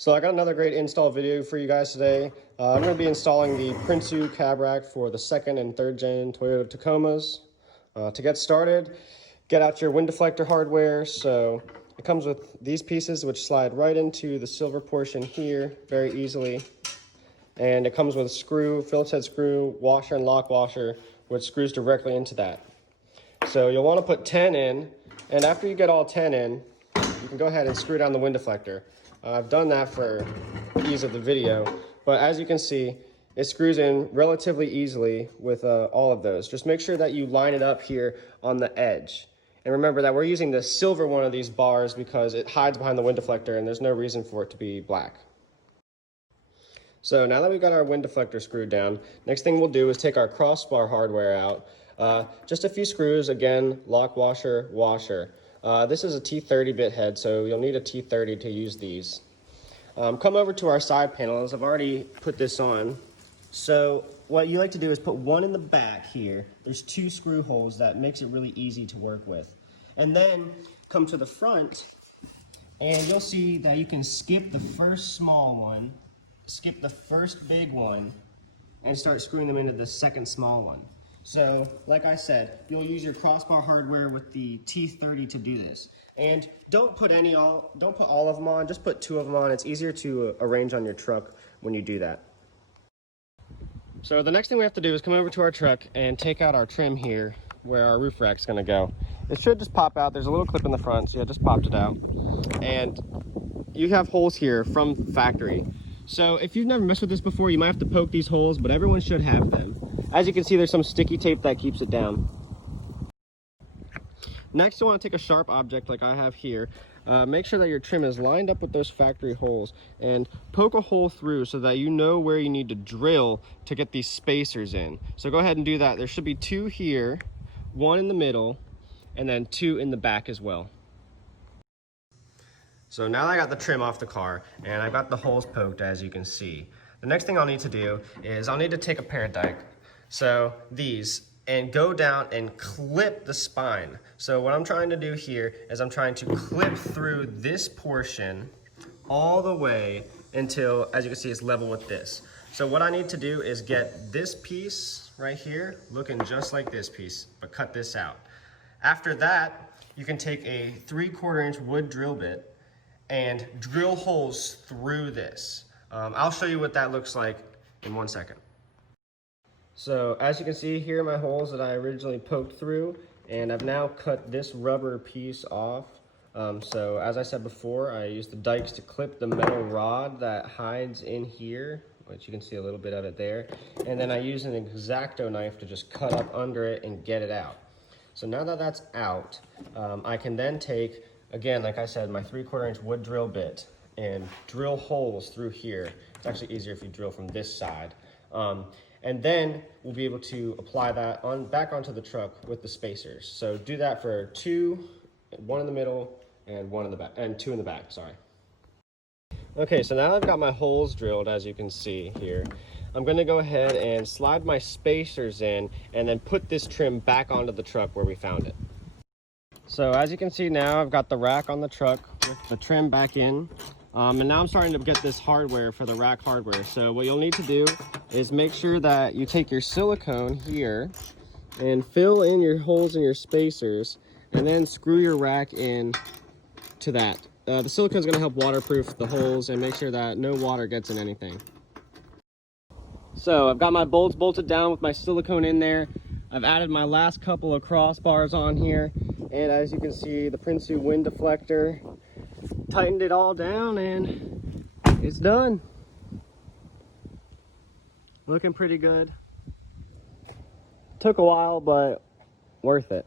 So I got another great install video for you guys today. I'm going to be installing the Prinsu Cab Rack for the 2nd and 3rd Gen Toyota Tacomas. To get started, get out your wind deflector hardware. So it comes with these pieces which slide right into the silver portion here very easily. And it comes with a screw, Phillips head screw, washer and lock washer, which screws directly into that. So you'll want to put 10 in, and after you get all 10 in, you can go ahead and screw down the wind deflector. I've done that for ease of the video, but as you can see, it screws in relatively easily with all of those. Just make sure that you line it up here on the edge. And remember that we're using the silver one of these bars because it hides behind the wind deflector and there's no reason for it to be black. So now that we've got our wind deflector screwed down, next thing we'll do is take our crossbar hardware out. Just a few screws, again, lock washer, washer. This is a T30 bit head, so you'll need a T30 to use these. Come over to our side panels. I've already put this on. So what you like to do is put one in the back here. There's 2 screw holes that makes it really easy to work with. And then come to the front, and you'll see that you can skip the first small one, skip the first big one, and start screwing them into the second small one. So, like I said, you'll use your crossbar hardware with the T30 to do this. And don't put all of them on, just put 2 of them on. It's easier to arrange on your truck when you do that. So the next thing we have to do is come over to our truck and take out our trim here where our roof rack's gonna go. It should just pop out. There's a little clip in the front, so yeah, just popped it out. And you have holes here from factory. So if you've never messed with this before, you might have to poke these holes, but everyone should have them. As you can see, there's some sticky tape that keeps it down. Next, you want to take a sharp object like I have here. Make sure that your trim is lined up with those factory holes and poke a hole through so that you know where you need to drill to get these spacers in. So go ahead and do that. There should be 2 here, 1 in the middle, and then 2 in the back as well. So now that I got the trim off the car and I've got the holes poked, as you can see, the next thing I'll need to do is I'll need to take a pair of dike. So these, and go down and clip the spine. So what I'm trying to do here is I'm trying to clip through this portion all the way until, as you can see, it's level with this. So what I need to do is get this piece right here looking just like this piece, but cut this out. After that, you can take a 3/4 inch wood drill bit and drill holes through this. I'll show you what that looks like in 1 second. So as you can see, here are my holes that I originally poked through, and I've now cut this rubber piece off. So as I said before, I used the dikes to clip the metal rod that hides in here, which you can see a little bit of it there. And then I use an X-Acto knife to just cut up under it and get it out. So now that that's out, I can then take, again, like I said, my 3/4 inch wood drill bit and drill holes through here. It's actually easier if you drill from this side. And then we'll be able to apply that back onto the truck with the spacers. So do that for 2, 1 in the middle, and 1 in the back, and 2 in the back, sorry. Okay, so now I've got my holes drilled, as you can see here. I'm gonna go ahead and slide my spacers in and then put this trim back onto the truck where we found it. So as you can see now, I've got the rack on the truck with the trim back in. And now I'm starting to get this hardware for the rack hardware. So what you'll need to do is make sure that you take your silicone here and fill in your holes in your spacers and then screw your rack in to that. The silicone is going to help waterproof the holes and make sure that no water gets in anything. So I've got my bolts bolted down with my silicone in there. I've added my last couple of crossbars on here. And as you can see, the Prinsu wind deflector, tightened it all down and it's done. Looking pretty good. Took a while, but worth it.